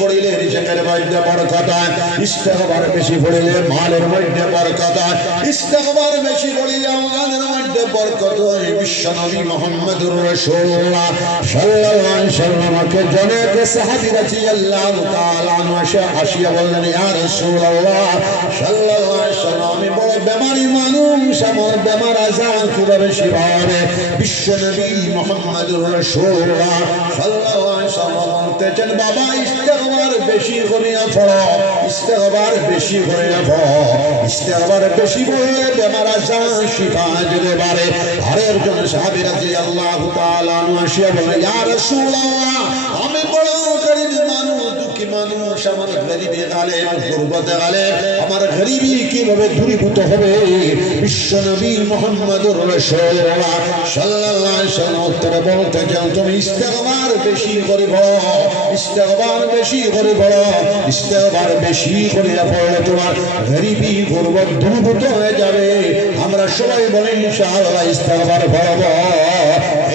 পড়িলে রিজিকের মধ্যে বরকত হয়, ইস্তেগফার বেশি পড়িলে মালের মধ্যে বরকত হয়, ইস্তেগফার বেশি পড়িলে আমাদের মধ্যে বরকত হয়। বিশ্বনবী মুহাম্মদুর রাসূলুল্লাহ সাল্লাল্লাহু আলাইহি ওয়াসাল্লামকে জনক সাহাবী রাদিয়াল্লাহু তাআলা আনহু আসিয়া বললেন, ইয়া রাসূলুল্লাহ সাল্লাল্লাহু আলাইহি ওয়াসাল্লাম, আমি বড় বেমারি মানুষ, আমার বেমার আজান কিভাবে শিফা হবে? বিশ্বনবী মুহাম্মদুর রাসূলুল্লাহ সাল্লাল্লাহু আলাইহি ওয়াসাল্লাম বলতেছেন, বাবা ইস্তেগফার বেশি করিয়া পড়ো, ইস্তেগফার বেশি করিয়া পড়ো, ইস্তেগফার বেশি পড়লে বেমার আজান শিফা যেতে পারে। আরেক জন সাহাবী রাদিয়াল্লাহু তাআলা আনহু আসিয়া বলেন, ইয়া রাসূলুল্লাহ, আমি বড় গরীব মানুষ, দুঃখী মানুষ, আমার গরীবি গালেব, গুরবতে গালেব, আমার গরীবি কিভাবে দূরীভূত হবে? বিশ্বনবী মুহাম্মদুর রাসূলুল্লাহ সাল্লাল্লাহু আলাইহি ওয়াসাল্লাম উত্তরে বলতেছেন, তুমি ইস্তেগফার বেশি করে পড়ো, ইস্তেগফার বেশি করে পড়ো, ইস্তেগফার বেশি করে পড়লে তোমার গরীবি গুরবত দূরীভূত হয়ে যাবে। আমরা সবাই বলি ইনশাআল্লাহ ইস্তেগফার পড়ব।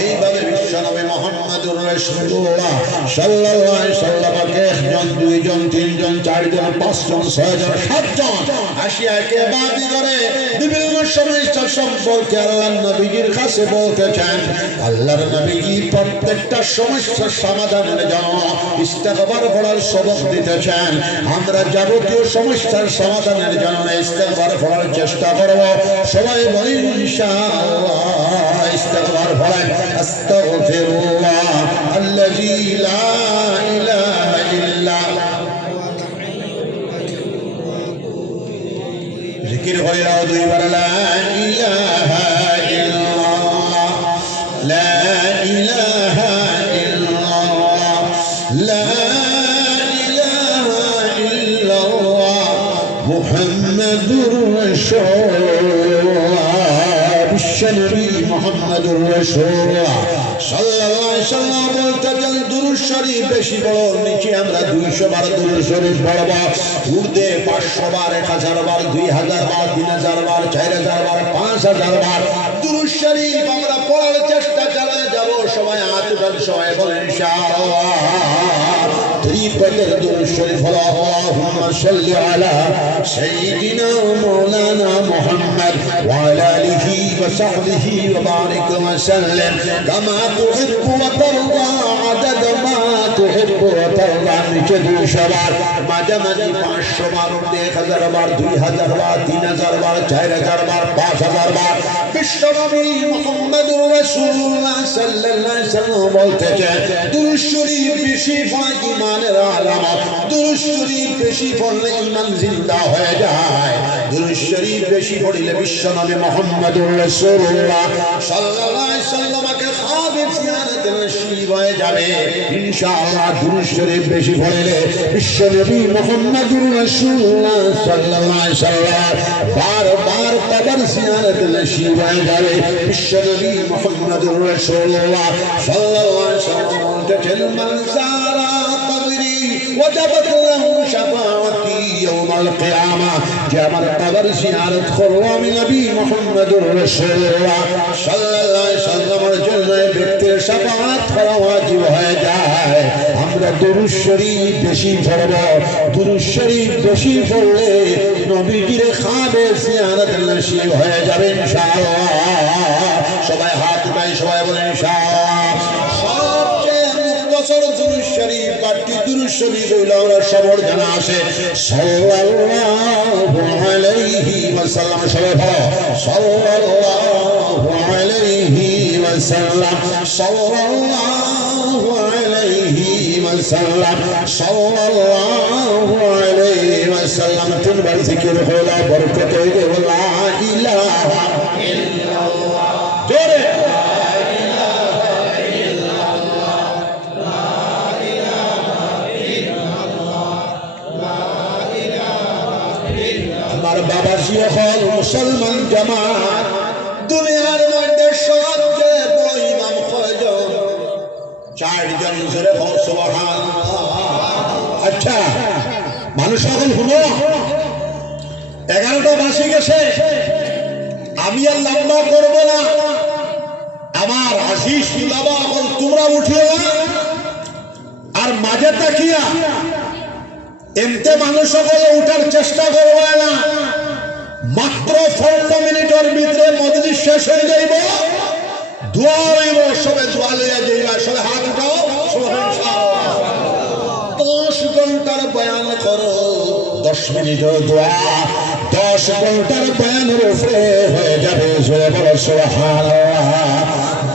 এইভাবে বিশ্বনবী মুহাম্মদুর রাসূলুল্লাহ সাল্লাল্লাহু আলাইহি ওয়াসাল্লামকে একজন, দুইজন, তিনজন, চারজন, পাঁচজন, ছয়জন, সাতজন আসিয়াকে বাদী করে বিভিন্ন সমস্যা সম্পর্কে আল্লাহর নবীর কাছে বলতেছেন। আল্লাহর নবী প্রত্যেকটা সমস্যার সমাধানের জন্য ইস্তেগফার পড়ার সবক দিতেছেন। আমরা যাবতীয় সমস্যার সমাধানের জন্য ইস্তেগফার পড়ার চেষ্টা করব। সবাই বলি ইনশাআল্লাহ ইস্তেগফার পড়েন। আস্তাগফিরুল্লাহ আল্লাযী লা ইলাহা ইল্লা জিকির হইল দুইবার, লা ইলাহা ইল্লাল্লাহ, লা ইলাহা ইল্লাল্লাহ, লা ইলাহা ইল্লাল্লাহ মুহাম্মাদুর রাসূলুল্লাহ। বিশ্বনবী মুহাম্মদুর রাসূলুল্লাহ সাল্লাল্লাহু আলাইহি ওয়াসাল্লাম বলতেছেন, দুরূদ শরীফ বেশি পড়ো। নিচে আমরা 200 বার দুরূদ শরীফ পড়ব, ঊর্ধ্বে 500 বার, 1000 বার, 2000 বার, 3000 বার, 4000 বার, 5000 বার দুরূদ শরীফ আমরা পড়ার চেষ্টা চালিয়ে যাব। সবাই হাত উঠান, সবাই বলেন ইনশাআল্লাহ। তরিকতের দুরূদ শরীফ হলো, আল্লাহুম্মা সাল্লি আলা সাইয়্যিদিনা মাওলানা মুহাম্মদ ওয়া আলা আলিহি ওয়া সাহবিহি ওয়া বারিক ওয়া সাল্লিম কামা তুহিব্বু ওয়া তারদা আদাদ মা তুহিব্বু ওয়া তারদা। নিচে 200 বার, মাঝামাঝি 500 বার, 1000 বার, 2000 বার, 3000 বার, 4000 বার, 5000 বার। বিশ্বনবী মুহাম্মদুর রাসূলুল্লাহ সাল্লাল্লাহু আলাইহি ওয়াসাল্লাম বলতেছেন, দুরূদ শরীফ বেশি পড়া ঈমানের আলামত। দুরূদ শরীফ বেশি পড়লে ঈমান জিন্দা হয়ে যায়। দুরূদ শরীফ বেশি পড়লে বিশ্বনবী মুহাম্মদুর রাসূলুল্লাহ সাল্লাল্লাহু আলাইহি ওয়াসাল্লামকে খাবে জিয়ারতে নসিব হয়ে যাবে ইনশাআল্লাহ। দুরূদ শরীফ বেশি পড়লে বিশ্বনবী মুহাম্মদুর রাসূলুল্লাহ সাল্লাল্লাহু আলাইহি ওয়াসাল্লাম বারবার কবর জিয়ারতে নসিব হয়ে যাবে বিশ্বনবী মুহাম্মদুর রাসূলুল্লাহ সাল্লাল্লাহু আলাইহি ওয়াসাল্লাম বলতেছেন, মান যারা কবরি ওয়াজাবাত লাহু শাফাআতি ইয়াউমাল কিয়ামাহ। যে আমার কবর জিয়ারত করলো, আমি নবী মুহাম্মদুর রাসূলুল্লাহ সাল্লাল্লাহু আলাইহি ওয়াসাল্লামের জন্য ব্যক্তির শাফাআত করা ওয়াজিব হয়ে যায়। আমরা দুরূদ শরীফ বেশি পড়ব। দুরূদ শরীফ বেশি পড়লে নবীজির খাবে জিয়ারত নসিব হয়ে যাবে ইনশাআল্লাহ। সবাই হাত উঠাই, সবাই বলেন ইনশাআল্লাহ। সবচেয়ে মুখতাসর দুরূদ শরীফ, বাকি দুরূদ শরীফ হইল আমরা সবার জানা আছে সাল্লাল্লাহু আলাইহি ওয়াসাল্লাম। সবাই বলো সাল্লাল্লাহু আলাইহি ওয়াসাল্লাম, সাল্লাল্লাহু আলাইহি ওয়াসাল্লাম, সাল্লাল্লাহু আলাইহি ওয়াসাল্লাম। তিনবার জিকির হলো, বরকত হইবে লা ইলাহা ইল্লাল্লাহ। জোরে আমার বাবা জিয়াল মুসলমান জামাত দুনিয়ার মধ্যে সবচেয়ে বড় ইমাম কয়জন? 4 জন। জোরে বলো সুবহানাল্লাহ। আচ্ছা মানুষ সকল শুনো, 11টা বাজে গেছে, আমি আর লম্বা করবো না। আমার আশিস বাবা, এখন তোমরা উঠিও না, আর মাঝে তাকিয়া এমতে মানুষ সকলে উঠার চেষ্টা করবে না, মাত্র 15 মিনিটের ভিতরে মজলিস শেষ হয়ে যাইব, দোয়া হইব, সবে দোয়া লইয়া যাইবা, সবে হাত উঠাও, সবে ইনশাআল্লাহ 10 ঘন্টার বয়ান করো, 10 মিনিটের দোয়া 10 ঘন্টার বয়ানের উপরে হয়ে যাবে, জোরে বলো সুবহানাল্লাহ।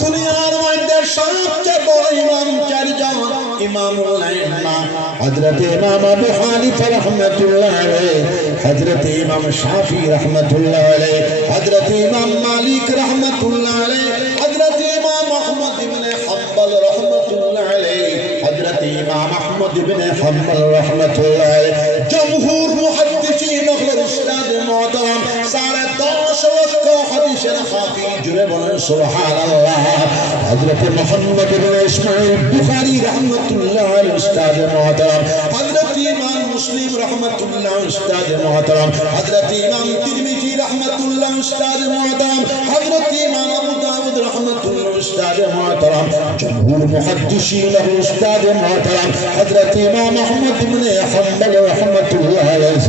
দুনিয়ার মধ্যে সবচেয়ে বড় ইমাম চারজন, ইমামুল আইম্মা হযরত ইমাম আবু হানিফা রাহমাতুল্লাহ আলাইহি, হযরত ইমাম শাফি রাহমাতুল্লাহ আলাইহি, হযরত ইমাম মালিক রাহমাতুল্লাহ আলাইহি, হযরত ইমাম আহমদ ইবনে হাম্বল রাহমাতুল্লাহ আলাইহি, হযরত ইমাম আহমদ ইবনে হাম্বল রাহমাতুল্লাহ আলাইহি, জমহুর মুহাদ্দিসিন হলের উস্তাদ মুহতারাম 10.5 লক্ষ হাদিসের হাফিজ, জুড়ে বলেন সুবহানাল্লাহ। হযরত মুহাম্মদ ইবনে ইসমাঈল বুখারী রাহমাতুল্লাহ আলাইহি উস্তাদ মুহতারাম, হযরত ইমাম মুসলিম রাহমাতুল্লাহ উস্তাদ মুহতারাম, হযরত ইমাম তিরমিজি রাহমাতুল্লাহ উস্তাদ মুহতারাম, হযরত ইমাম আবু দাউদ রাহমাতুল্লাহ উস্তাদ মুহতারাম, জমহুর মুহাদ্দিসিন উস্তাদ মুহতারাম, হযরত ইমাম আহমদ ইবনে হাম্বল রাহমাতুল্লাহ আলাইহি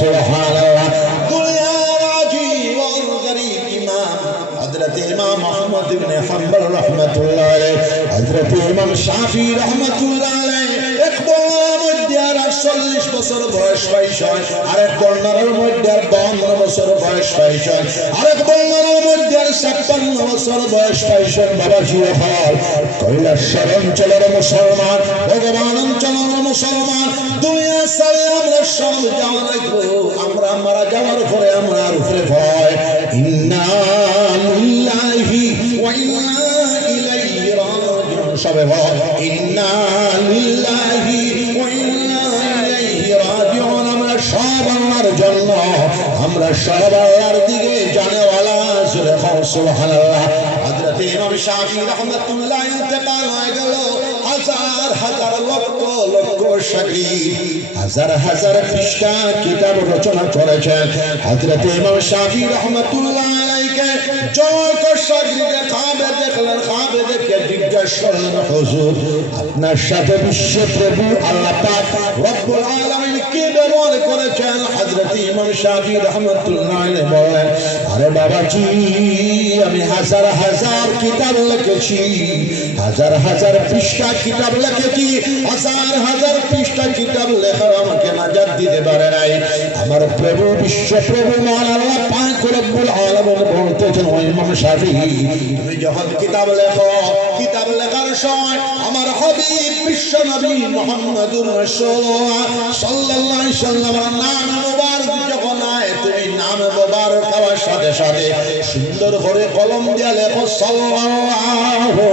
সুবহানাল্লাহ। দুনিয়ার আজীব ওয়াল গরীব ইমাম হযরত ইমাম আহমদ ইবনে হাম্বল রাহমাতুল্লাহ আলাইহি, হযরত ইমাম শাফি রাহমাতুল্লাহ আলাইহি, এক বর্ণনার মধ্যে 40 বছর বয়স পাইছে, আরেক বর্ণনার মধ্যে 52 বছর বয়স পাইছে, আরেক বর্ণনার মধ্যে 56 বছর বয়স পাইছে। বাবাজি হল কৈলাসের অঞ্চলের মুসলমান, ভগবান অঞ্চলের মুসলমান, দুনিয়া ছেড়ে আমরা সব যাওয়া লাগবো, আমরা মারা যাওয়ার পরে আমরা উপরে ভয়, ইন্না লিল্লাহি ওয়া ইন্না ইলাইহি রাজিউন, সবে ভয় ইন্না লিল্লাহি ওয়া ইন্না ইলাইহি রাজিউন। আমরা সব আল্লাহর জন্য, আমরা সব আল্লাহর দিকে জানেওয়ালা, সুবহানাল্লাহ। হযরত ইমাম শাফি রাহমাতুল্লাহ ইন্তেকাল হয়ে গেল, হাজার হাজার লক্ষ লক্ষ শাগির, হাজার হাজার পৃষ্ঠা কিতাব রচনা করেছেন। হযরত ইমাম শাফি রাহমাতুল্লাহ আলাইহি জয় কর শাগিরকে খাবে দেখলেন, খাবে দেখে জিজ্ঞাসা করলেন, হুজুর আপনার সাথে বিশ্ব প্রভু আল্লাহ পাক রব্বুল আলামিন কি ব্যবহার করেছেন? হযরত ইমাম শাফি রাহমাতুল্লাহ আলাইহি বলেন, আরে বাবাজি, আমি হাজার হাজার কিতাব লিখেছি, হাজার হাজার পৃষ্ঠা কিতাব লিখেছি, হাজার হাজার পৃষ্ঠা কিতাব লেখা আমাকে নাজাত দিতে পারে নাই। আমার প্রভু বিশ্ব প্রভু মহান আল্লাহ পাক রব্বুল আলামিন বলতেছেন, ও ইমাম শাফি, তুমি যখন কিতাব লেখো, কিতাব লেখার সময় আমার হাবিব বিশ্ব নবী মুহাম্মদুর রাসূলুল্লাহ সাল্লাল্লাহু আলাইহি ওয়াসাল্লামের নাম মুবারক যখন আয়, তুমি নাম মুবারক হওয়ার সাথে সাথে সুন্দর করে কলম দিয়ে লেখো সাল্লাল্লাহু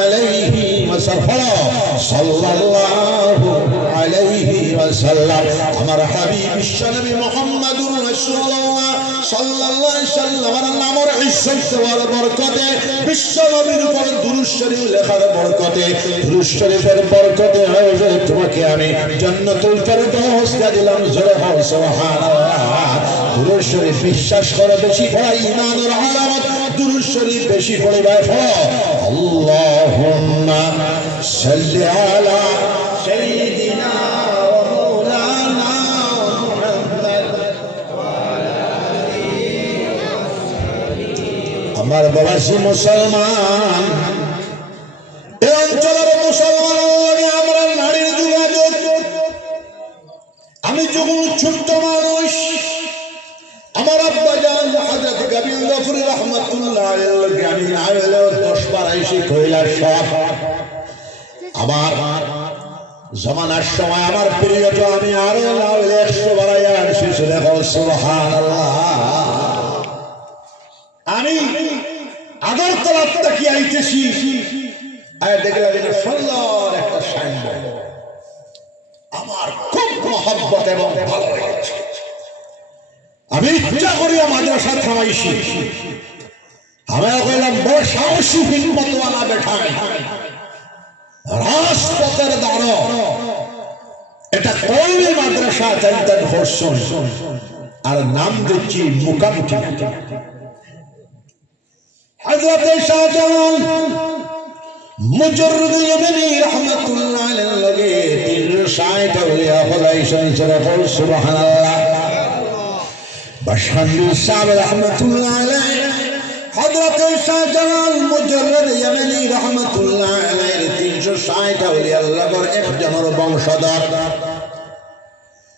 আলাইহি ওয়াসাল্লাম, সাল্লাল্লাহু আলাইহি ওয়াসাল্লাম। আমার হাবিব বিশ্ব নবী মুহাম্মদুর রাসূলুল্লাহ সাল্লাল্লাহু আলাইহি ওয়াসাল্লামের নামের ইজ্জত ওয়ার বরকতে, বিশ্ব নবীর উপর দুরূদ শরীফ লেখার বরকতে, দুরূদ শরীফের বরকতে হয়ে তোমাকে আমি জান্নাতুল ফেরদৌস দিলাম, জোরে বল সুবহানাল্লাহ। দুরূদ শরীফ বিশ্বাস করে বেশি পড়া ঈমানের আলামত, দুরূদ শরীফ বেশি পড়িবার ফল। আল্লাহুম্মা সাল্লি আলা সাইয়্যিদিনা ওয়া মাওলানা মুহাম্মদ ওয়া আলা আলিহি ওয়া সাহবিহি। আমার বাবাজি মুসলমান, এই অঞ্চলের মুসলমান, আমরা নারীর যোগাযোগ, আমি যখন ছোট্ট মানুষ, আমার আব্বা জান হযরত গোবিন্দপুর রাহমাতুল্লাহ আলাইহি, আমি না হলেও 10 বার এসে কৈলাস সব, আমার জমানার সময় আমার পিরিয়ড, আমি আরো না হলে 100 বার আসি, দেখো সুবহানাল্লাহ। আমি আগরতলার থেকে আইতেছি, আর দেখলাম এটা সুন্দর একটা সাইনবোর্ড, আমার খুব মহব্বত এবং ভালো লেগেছে। আমি ইচ্ছা করিয়া মাদ্রাসা থামাইছি, আমি কইলাম বড় সাহসী হিম্মতওয়ালা বেঠাই, রাজপথের দাঁড়ো, এটা কওমি মাদ্রাসা, চাইতেন হরসুন, আর নাম দিচ্ছি মুকামটি। হযরত শাহজালাল মুজাররিদ ইয়ামানি রাহমাতুল্লাহ আলাইহির লগে 360 আউলিয়া খোদাইছেন সুবহানাল্লাহ। বাশহারুল সাহেব রাহমাতুল্লাহ আলাইহি হযরত শাহজালাল মুজাররিদ ইয়ামানি রাহমাতুল্লাহ আলাইহির 360 আউলিয়া আল্লাহর একজনের বংশধর।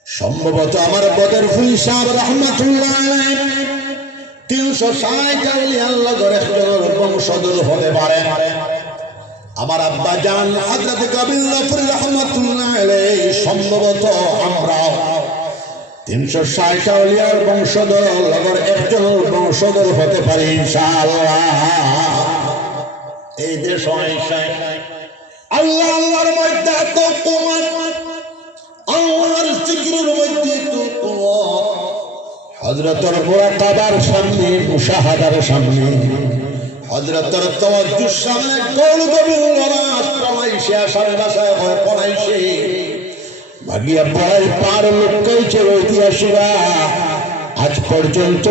সম্ভবত আমার বদরফুল সাহেব রাহমাতুল্লাহ আলাইহি 360 আউলিয়া আল্লাহর একজনের বংশধর হতে পারে। আমার আব্বা জান হযরত কবির রাহমাতুল্লাহ আলাইহি সম্ভবত আমরা 360 আউলিয়ার বংশধর আল্লাহর একজনের বংশধর হতে পারি ইনশাআল্লাহ। এই দেশ আল্লাহ আল্লাহর মধ্যে এত কুওয়াত, আল্লাহর জিকিরের মধ্যে এত কুওয়াত, হযরতের মুরাকাবার সামনে, মুশাহাদার সামনে, হযরতের তাওয়াজ্জুর সামনে কৌল কবির ওয়াজ পড়াইছে, আসার ভাষায় হয় পড়াইছে। ভাগিয়া পড়াই পার লোকইছে ঐতিহাসিকরা আজ পর্যন্ত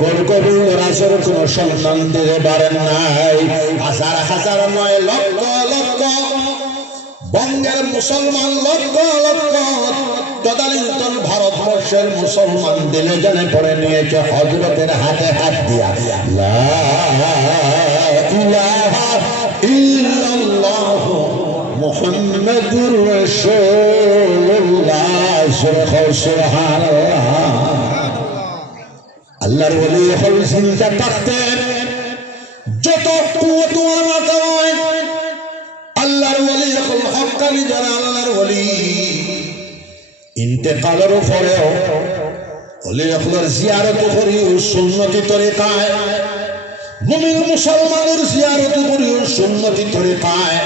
কৌল কবির ওয়াজের কোনো সন্ধান দিতে পারেন নাই। হাজার হাজার নয় লক্ষ লক্ষ বঙ্গের মুসলমান, লক্ষ লক্ষ তদানীন্তন ভারতবর্ষের মুসলমান দিলে জানে পড়ে নিয়েছে হযরতের হাতে হাত দিয়া লা ইলাহা ইল্লাল্লাহ মুহাম্মাদুর রাসূলুল্লাহ সুবহানাল্লাহ। আল্লাহর ওলি হল জিন্দা থাকতে যত কুওয়াত ওয়ালা হয়, আল্লাহর ওলি হল হক্কানি যারা আল্লাহর ওলি ইন্তেকালের পরেও ওলি হলের জিয়ারত করি সুন্নতি তরিকায়, মুমিন মুসলমানের জিয়ারত করি সুন্নতি তরিকায়।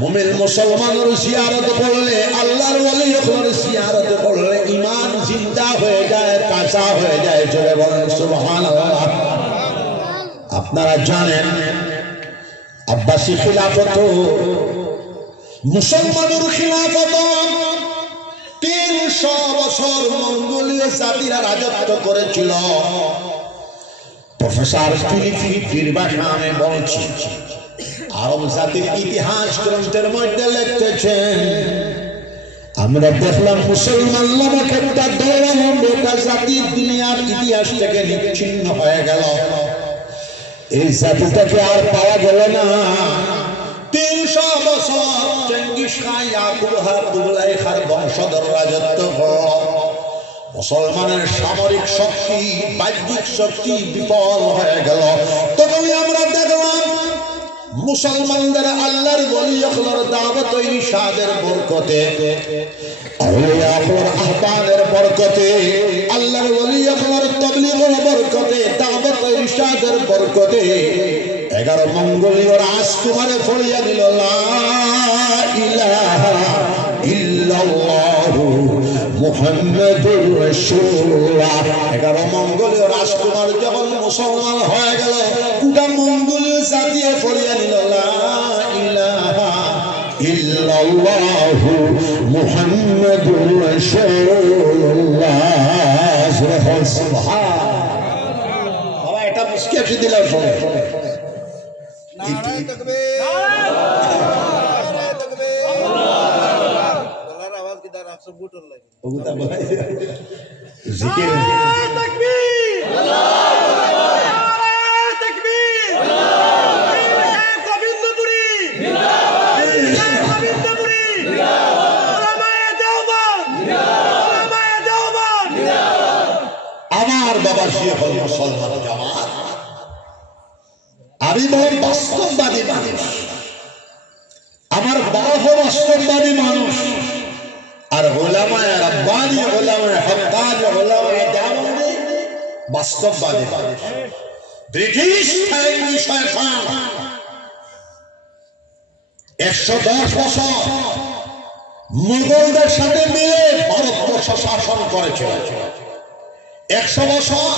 মুমিন মুসলমানের জিয়ারত করলে, আল্লাহর ওলি হলের জিয়ারত করলে ঈমান জিন্দা হয়ে যায়, কাঁচা হয়ে যায়। জোরে বলেন সুবহানাল্লাহ। আপনারা জানেন আব্বাসী খিলাফত, মুসলমানের খিলাফত 300 বছর মঙ্গোলীয় জাতিরা রাজত্ব করেছিল। প্রফেসর ফিলিপির ভাষা আমি বলছি, আরব জাতির ইতিহাস গ্রন্থের মধ্যে লিখতেছেন, আমরা দেখলাম মুসলমান নামক একটা দল, একটা জাতি দুনিয়ার ইতিহাস থেকে নিচ্ছিন্ন হয়ে গেল। এই জাতিটাকে আর পাওয়া গেল না। 300 বছর চেঙ্গিস খান, ইয়াকুব খান, কুবলাই খান বংশধর রাজত্ব করল। মুসলমানের সামরিক শক্তি, বাহ্যিক শক্তি বিফল হয়ে গেল। তখন আমরা দেখলাম মুসলমানদের আল্লাহর ওলি হলোর দাওয়াত ইরশাদের বরকতে, আউলিয়া হলোর আহ্বানের বরকতে, আল্লাহর ওলি হলোর তাবলীগের বরকতে, দাওয়াত ইরশাদের বরকতে 11 মঙ্গোলীয় রাজকুমারে ফড়িয়া দিল লা ইলাহা ইল্লাল্লাহু মুহাম্মাদুর রাসূলুল্লাহ। 11 মঙ্গোলীয় রাজকুমার যখন মুসলমান হয়ে গেল, গোটা মঙ্গোলীয় জাতিয়ে ফড়িয়া দিল লা ইলাহা ইল্লাল্লাহু মুহাম্মাদুর রাসূলুল্লাহ। সুবহানাল্লাহ। বাবা এটা মুস্কি এসে দিলাম শোনো। নারায়ে তাকবীর, নারায়ে তাকবীর। গলার আওয়াজ কি দার 100 ফুট লাগে ওটা বলাই জিকির। নারায়ে তাকবীর, আল্লাহু আকবার, নারায়ে তাকবীর, আল্লাহু আকবার। শাহ গোবিন্দপুরী জিন্দাবাদ, শাহ গোবিন্দপুরী জিন্দাবাদ, উলামায়ে দেওবন্দ জিন্দাবাদ, উলামায়ে দেওবন্দ জিন্দাবাদ। আমার বাবা শেখ মুসলমান জামাত, আমি বড় বাস্তববাদী মানুষ, আমার বাবা বাস্তববাদী মানুষ, আর উলামায়ে রাব্বানী, উলামায়ে হক্কানি, উলামায়ে দেওবন্দি বাস্তববাদী মানুষ। ব্রিটিশ শয়তান 110 বছর মুঘলদের সাথে মিলে ভারতবর্ষ শাসন করেছিল। 100 বছর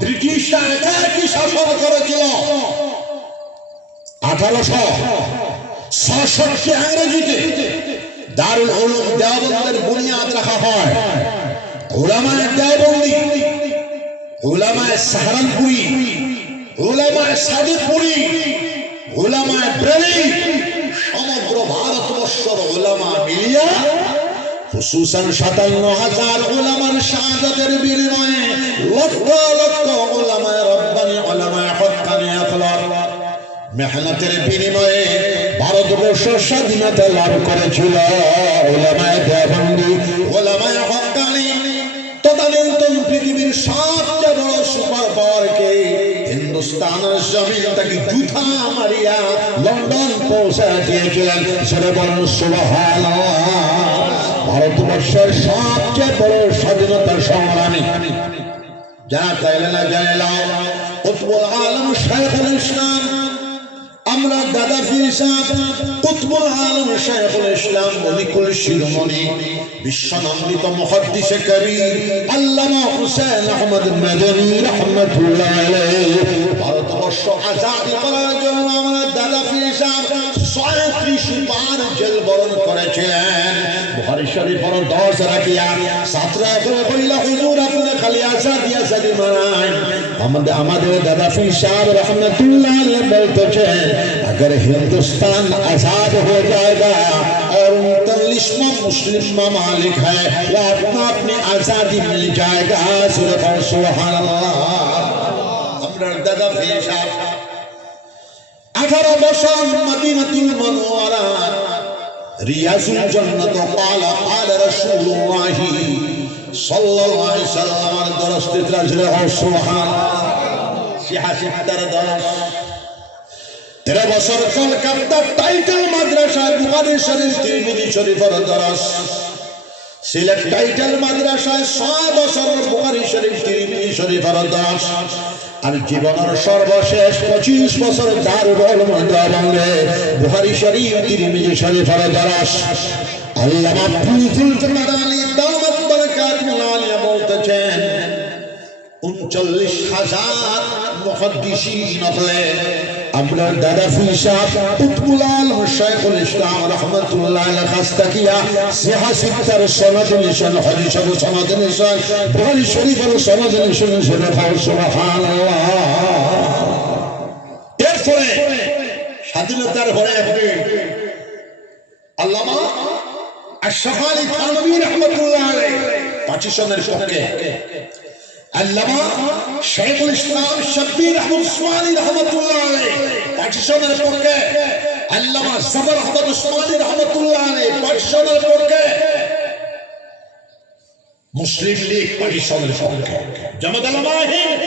ব্রিটিশরা একাকী শাসন করেছিল। 1866 ইংরেজিতে দারুল উলুম দেওবন্দের বুনিয়াদ রাখা হয়। উলামায়ে দেওবন্দি, উলামায়ে সাহারানপুরি, উলামায়ে সাদিকপুরি, উলামায়ে ব্রেলি সমগ্র ভারতবর্ষের উলামা মিলিয়া খুসুসান 57,000 উলামার শাহাদাতের বিনিময়ে লক্ষ লক্ষ উলামায়ে রব্বানি উলামায়ে হক্কানি আখলাক মেহনতের বিনিময়ে ভারতবর্ষ স্বাধীনতা লাভ করেছিল। উলামায়ে দেওবন্দি উলামায়ে হক্কানি তদানীন্তন পৃথিবীর সবচেয়ে বড় সুপার পাওয়ারকে হিন্দুস্তানের জমিন থেকে জুতা মারিয়া লন্ডন পৌঁছে দিয়েছিলেন। সেটা বলেন সুবহানাল্লাহ। ভারতবর্ষের সবচেয়ে বড় স্বাধীনতার সংগ্রামী যারা চাইলে না জানেলাম কুতুবুল আলম শাইখুল ইসলাম, আমরা দাদা পীর সাহেব কুতুবুল আলম শাইখুল ইসলাম মনিকুল শিরোমণি বিশ্বনন্দিত মুহাদ্দিসে কবির আল্লামা হুসাইন আহমদ মাদানী রাহমাতুল্লাহ আলাইহি ভারতবর্ষ আজাদি করার জন্য আমরা দাদা পীর সাহেব 37 বার জেল বরণ করেছিলেন। বুখারী শরীফের 10 রাখিয়া ছাত্র কইলা হুজুর আপনি খালি আজাদি মানান। আমাদের দাদা পীর সাহেব রাহমাতুল্লাহ আলাইহি বলতেছেন अगर हिंदुस्तान आजाद हो जाएगा और 39वां मुस्लिम ममालिक है वो अपना अपनी आजादी मिल जाएगा। सुभान अल्लाह। हमरा दादा पीर साहब 18 বছর মদিনাতুল মুনাওয়ারা রিয়াজুল জান্নাত قال قال رسول الله صلى الله عليه وسلم درس تلاجله সুবহান সিহাসিতার দরস 13 বছর কলকাতার টাইটেল মাদ্রাসায় বুখারী শরীফ তিরমিজি শরীফের দরস, সিলেট টাইটেল মাদ্রাসায় 6 বছর বুখারী শরীফ তিরমিজি শরীফের দরস, আর জীবনের সর্বশেষ 25 বছর দারুল উলুম দেওবন্দে বুখারী শরীফ তিরমিজি শরীফের দরস। আল্লামা ফুজুল মাদানী দামাত বারাকাতুহু আলিয়া বলতেছেন 39,000 মুহাদ্দিসিন হলে আপনার দাদা পীর সাহেব কুতুবুল আলম শাইখুল ইসলাম রাহমাতুল্লাহ আলাইহি খাস্তাকিয়া সিহাসিতার সনদ নিশান হাদিসের সনদ নিশান বুখারী শরীফের সনদ নিশান সুবহানাল্লাহ। এরপরে স্বাধীনতার পরে আল্লামা আশরাফ আলী থানভী রাহমাতুল্লাহ আলাইহি পাকিস্তানের পক্ষে, আল্লামা শাইখুল ইসলাম শব্বির আহমদ উসমানী রাহমাতুল্লাহ আলাইহি পাকিস্তানের পক্ষে, আল্লামা জফর আহমদ উসমানী রাহমাতুল্লাহ আলাইহি পাকিস্তানের পক্ষে, মুসলিম লীগ পাকিস্তানের পক্ষে, জামাত আলমা হিন্দ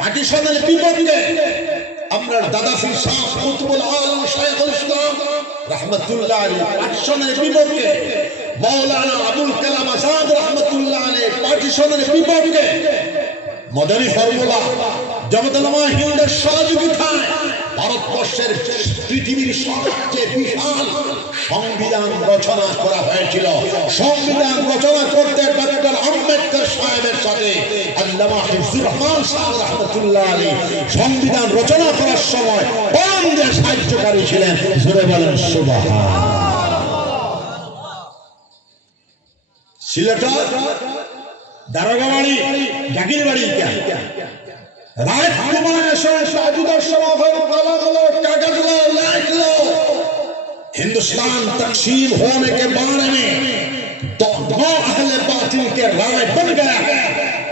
পাকিস্তানের বিপক্ষে। আমরা দাদা পীর সাহেব কুতুবুল আলম শাইখুল ইসলাম রাহমাতুল্লাহ আলাইহি পাকিস্তানের বিপক্ষে, মাওলানা আবুল কালাম আজাদ রাহমাতুল্লাহ আলাইহি পাকিস্তানের বিপক্ষে। মদনী ফর্মুলা জামাত আলমা হিন্দের সহযোগিতায় ভারতবর্ষের পৃথিবীর সবচেয়ে বিশাল সংবিধান রচনা করা হয়েছিল। সংবিধান রচনা করতে ডক্টর আম্বেদকর সাহেবের সাথে আল্লামা হিফজুর রহমান সাহেব রাহমাতুল্লাহ আলাইহি সংবিধান রচনা করার সময় পরম সাহায্যকারী ছিলেন। জোরে বলেন সুবহানাল্লাহ। সিলেট দারোগাবাড়ি জাগিরবাড়ি राजकुमार हिंदुस्तान तकसीम होने के बारे में दो अहले बातिल के राय बन गया है।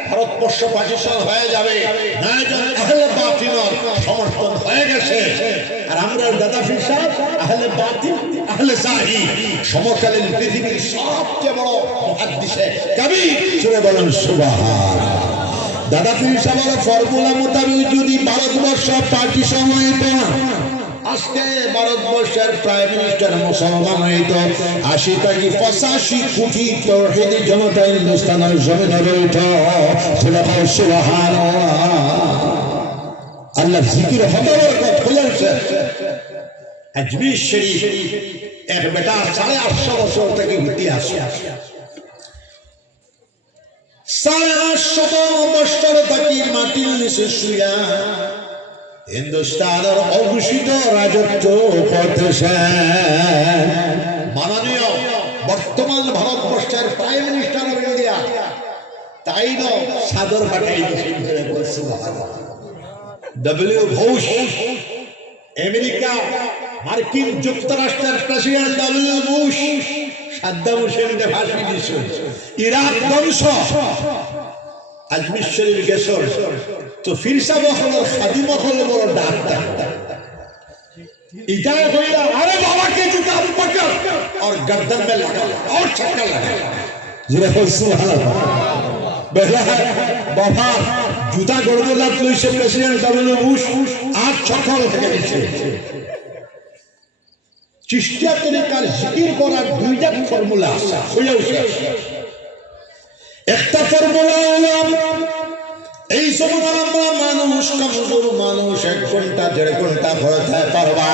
ভারতবর্ষ পাকিস্তান হয়ে যাবে না জানে আহলে বাতিলের সমর্থন হয়ে গেছে। আর আমরা দাদা পীর সাহেব আহলে বাতিল আহলে জাহি সমকালীন পৃথিবীর সবচেয়ে বড় মুহাদ্দিসে কবির। জোরে বলেন সুবহানাল্লাহ। দাদা পীর সাহেবের ফর্মুলা মোতাবেক যদি ভারতবর্ষ পাকিস্তান হইতো, আজকে ভারতবর্ষের প্রাইম মিনিস্টার মুসলমান হইত 80 থেকে 85 কোটি তাওহীদি জনতা হিন্দুস্তানের জমিনে রইত। সুবহানাল্লাহ। আল্লাহ জিকির হবার কথা বলেছে। আজমির শরীফ এক বেটা 850 বছর থেকে ইতিহাস, 850 বছর থেকে মাটির নিচে শুয়া হিন্দুস্তানের অঘোষিত রাজত্ব করতেছেন। মাননীয় বর্তমান ভারতবর্ষের প্রাইম মিনিস্টার অফ ইন্ডিয়া তাই সাদর পাঠাই ডব্লিউ ঘোষ আমেরিকা, মার্কিন যুক্তরাষ্ট্রের প্রেসিডেন্ট ডব্লিউ বুশ সাদ্দাম হুসেনকে ফাঁসি দিয়েছে, ইরাক ধ্বংস, আজমির শরীফ গেছর তো ফিরসা বখলের খাদিম হল বড় ডাক্তার ইটাই কইলা আরে বাবা কে জুতা পকড় और गर्दन में लगा और छक्का लगा जरा सुभान बेला बाबा জুতা গড়ে লাগলইছে প্রেসিডেন্ট ডব্লিউ বুশ আর ছক্কা থেকে দিচ্ছে। চিশতিয়া তরিকার জিকির করার দুইটা ফর্মুলা আছে, একটা ফর্মুলা হলো এই সময় আমরা মানুষ কমজোর মানুষ 1 ঘন্টা 1.5 ঘন্টা পড়তে পারবা,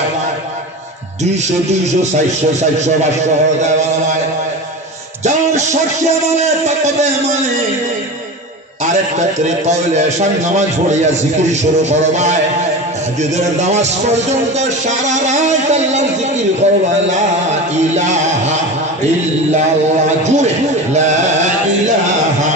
200 400 500 পড়তে পারবা, যার শক্তি মানে তাকতে মানে আরেকটা তরিকা হলো এশার নামাজ পড়িয়া জিকির শুরু করবা, তাহাজ্জুদের নামাজ পর্যন্ত সারা রাত আল্লাহর জিকির করবা, লা ইলাহা ইল্লাল্লাহ জুড়ে লা ইলাহা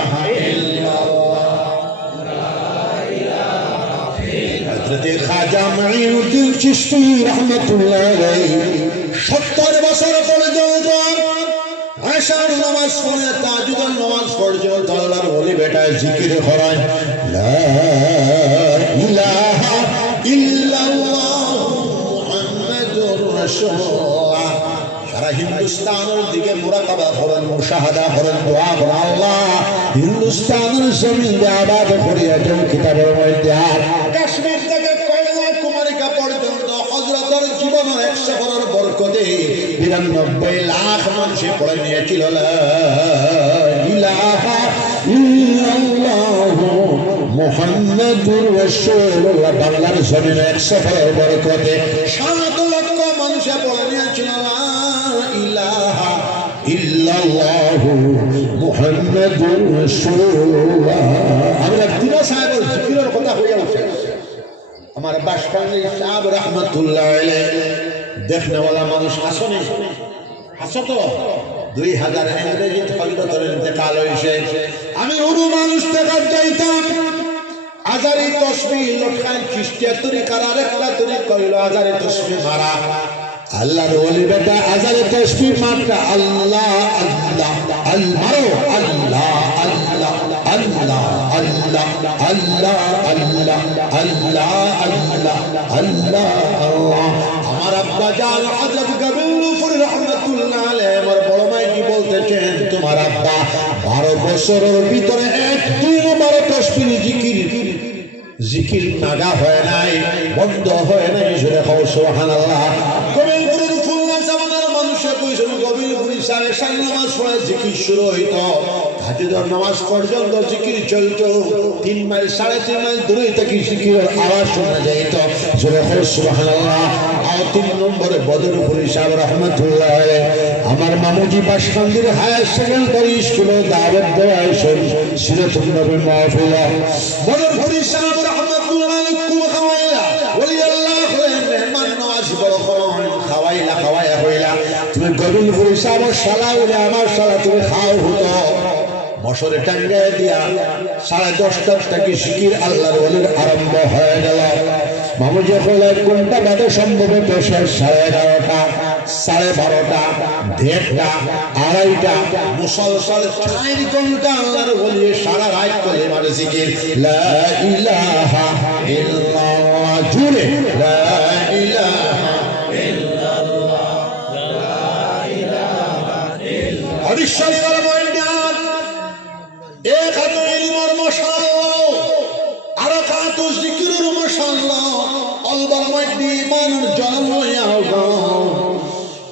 খাজা মাইনুদ্দিন চিশতি রাহমাতুল্লাহ আলাইহি 70 বছর পর্যন্ত আশার নামাজ পড়ে তাহাজ্জুদের নামাজ পর্যন্ত আল্লাহর ওলি বেটা জিকির করেন, লা ইলাহা ইল্লাল্লাহ মুহাম্মাদুর রাসূলুল্লাহ। সারা হিন্দুস্তানের দিকে মুরাকাবা করেন, মুশাহাদা করেন, দোয়া করেন, আল্লাহ হিন্দুস্তানের জমিনে আবাদ করিয়া দেন কিতাবের মধ্যে। আর কাশ্মীর থেকে কন্যাকুমারিকা পর্যন্ত হযরতের জীবনের 100 বছরের বরকতে 92 লাখ মানুষ পড়ে নিয়েছিল, লা ইলাহা ইল্লাল্লাহ মুহাম্মাদুর রাসূলুল্লাহ। বাংলার জমিনে 100 বছরের বরকতে 7 লক্ষ মানুষ পড়ে নিয়েছিল, লা ইলাহা ইল্লাল্লাহ মুহাম্মাদুর রাসূলুল্লাহ। আমরা দিনা সাহেবের জিকিরের কথা হইয়া উঠে আমার বাসপান্ডি সাহেব রহমতুল্লাহ আলাইহি দেখনেওয়ালা মানুষ আসনে আসো তো 2000 ইংরেজি হযরতের ইন্তেকাল হইছে। আমি উরু মানুষ দেখার যাইতাম, আজারি তসবিহ লটকান খ্রিস্টিয়া তরিকার আরেকটা তরিকা হইল আজারি তসবিহ মারা। আল্লাহর ওলি বেটা আজারে তাসবিহ মারটা আল্লাহ আল্লাহ আল মারো আল্লাহ আল্লাহ আল্লাহ আল্লাহ আল্লাহ আল্লাহ আল্লাহ আল্লাহ আল্লাহ আল্লাহ। আমার আব্বা জান হযরত গাবিলুফর রাহমাতুল্লাহ আলাইহি আমার বড় ভাই কি বলতেছেন, তোমার আব্বা 12 বছরের ভিতরে একদিনও 12 তাসবিহ জিকির নাগা হয় নাই, বন্ধ হয় নাই। জোরে কও সুবহানাল্লাহ। কবিলপুরের খুলনা জামানার মানুষে কইছিল কবিলপুরি সারে সার নামাজ পড়ে জিকির শুরু হইত, তাহাজ্জুদের নামাজ পর্যন্ত জিকির চলত। 3 মাইল 3.5 মাইল দূরে থেকে জিকিরের আওয়াজ শোনা যাইত। জোরে কও সুবহানাল্লাহ। আর 3 নম্বরে বদরপুরি সাহেব রাহমাতুল্লাহ আলাইহি আমার মামুজি বাসকান্দির হায়ার সেকেন্ডারি স্কুলে দাওয়াত দেওয়া হয়েছিল সিরাতুন নবী মাহফিল। বদরপুরি সাহেব রাহমাতুল্লাহ আলাইহি কুল খাওয়াইলা ওলি আল্লাহ হলেন মেহমান নওয়াজ বড় খাওয়াইলা হইলা। তুমি গবিলপুরি সাহেবের শালা হইলে আমার শালা তুমি খাও হতো। বছরে টাঙ্গে দিয়া 10:30 থেকে জিকির আল্লাহর ওলির আরম্ভ হয়ে গেল। মামুজি হলে কোনটা বাদে সম্ভবত 11:30 12:30 1:30 2:30 মুসলসল 4 ঘন্টা আল্লাহর ওলি সারা রাত করে মানে জিকির, লা ইলাহা ইল্লাল্লাহ জুড়ে লা ইলাহা ইল্লাল্লাহ লা ইলাহা ইল্লাল্লাহ। হাদিস শরীফের মধ্যে এক হাতে ইলমের মাশাআল্লাহ আর কাতু জিকিরের মাশাআল্লাহ কলবের মধ্যে ঈমানের জন্ম হইয়াও গো।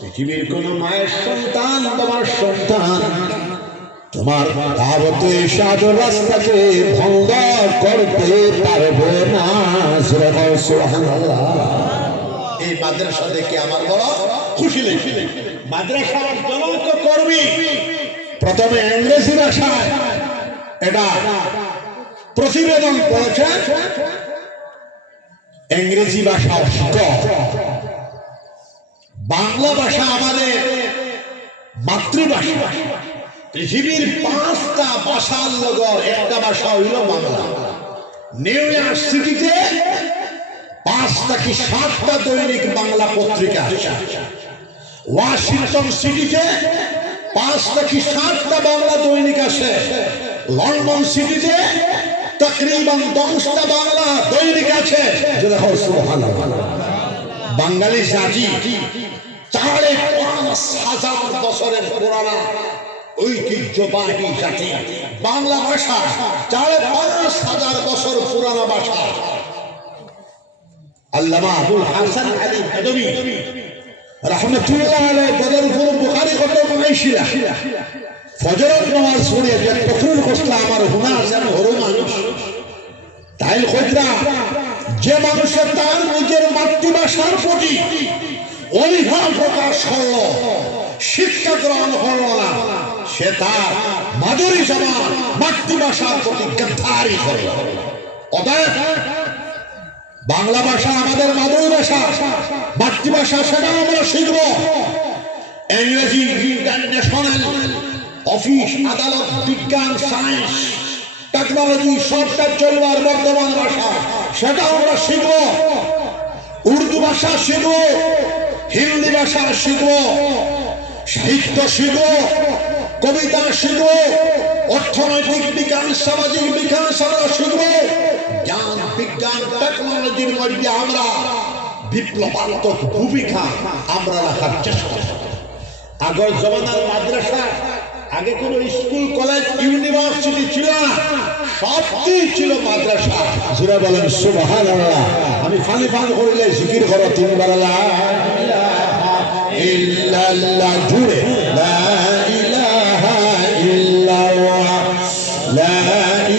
পৃথিবীর কোন মায়ের সন্তান তোমার সন্তান তোমার দাওয়াতে ইরশাদের রাস্তাকে ভঙ্গ করতে পারবে না। সুবহানাল্লাহ। এই মাদ্রাসা দেখে আমার বড় খুশি লাগে। মাদ্রাসার জনক কর্মী প্রথমে ইংরেজি ভাষায় এটা প্রতিবেদন করেছে, ইংরেজি ভাষা বাংলা ভাষা আমাদের মাতৃভাষা। পৃথিবীর 5টা ভাষার লগর একটা ভাষা হইল বাংলা। নিউ ইয়র্ক সিটিতে 5টা কি 7টা দৈনিক বাংলা পত্রিকা। ওয়াশিংটন সিটিতে 5টা কি 7টা বাংলা দৈনিক আছে। লন্ডন সিটিতে তকরিবান 10টা বাংলা দৈনিক আছে। বাঙালি জাতি 5,500 বছরের পুরানা ঐতিহ্যবাহী জাতি। বাংলা ভাষা 5,500 বছর পুরানা ভাষা। আল্লামা আবুল হাসান আলী নদভী রাহমাতুল্লাহ আলাইহি বদরপুর বুখারী কত বানাইছিল। ফজরের নামাজ পড়ে যে প্রথম কথা আমার হুনা আছে হরো মানুষ তাই কইরা যে মানুষের তার নিজের মাতৃভাষার প্রতি অনীহা প্রকাশ হলো, শিক্ষা গ্রহণ হলো না, সে তার মাদুরী জামান মাতৃভাষার প্রতি গাদ্দারি করলো। অতএব বাংলা ভাষা আমাদের মাদুরী ভাষা, মাতৃভাষা, সেটা আমরা শিখব। ইংরেজি ইন্টারন্যাশনাল অফিস, আদালত, বিজ্ঞান, সায়েন্স, টেকনোলজি সবটা চলবার বর্তমান ভাষা, সেটা আমরা শিখব। উর্দু ভাষা শিখব, হিন্দি ভাষা শিখব, সাহিত্য শিখব, কবিতা শিখব, অর্থনৈতিক বিজ্ঞান, সামাজিক বিজ্ঞান আমরা শিখব। জ্ঞান, বিজ্ঞান, টেকনোলজির মধ্যে আমরা বিপ্লবাত্মক ভূমিকা আমরা রাখার চেষ্টা করব। আগের জমানার মাদ্রাসা, আগে কোনো স্কুল, কলেজ, ইউনিভার্সিটি ছিল না, সবই ছিল মাদ্রাসা। জোরে বলেন সুবহানাল্লাহ। আমি ফানি ফান করলে জিকির করো 3 বার লা ইলাহা ইল্লাল্লাহ, জুড়ে লা ইলাহা ইল্লাল্লাহ, লা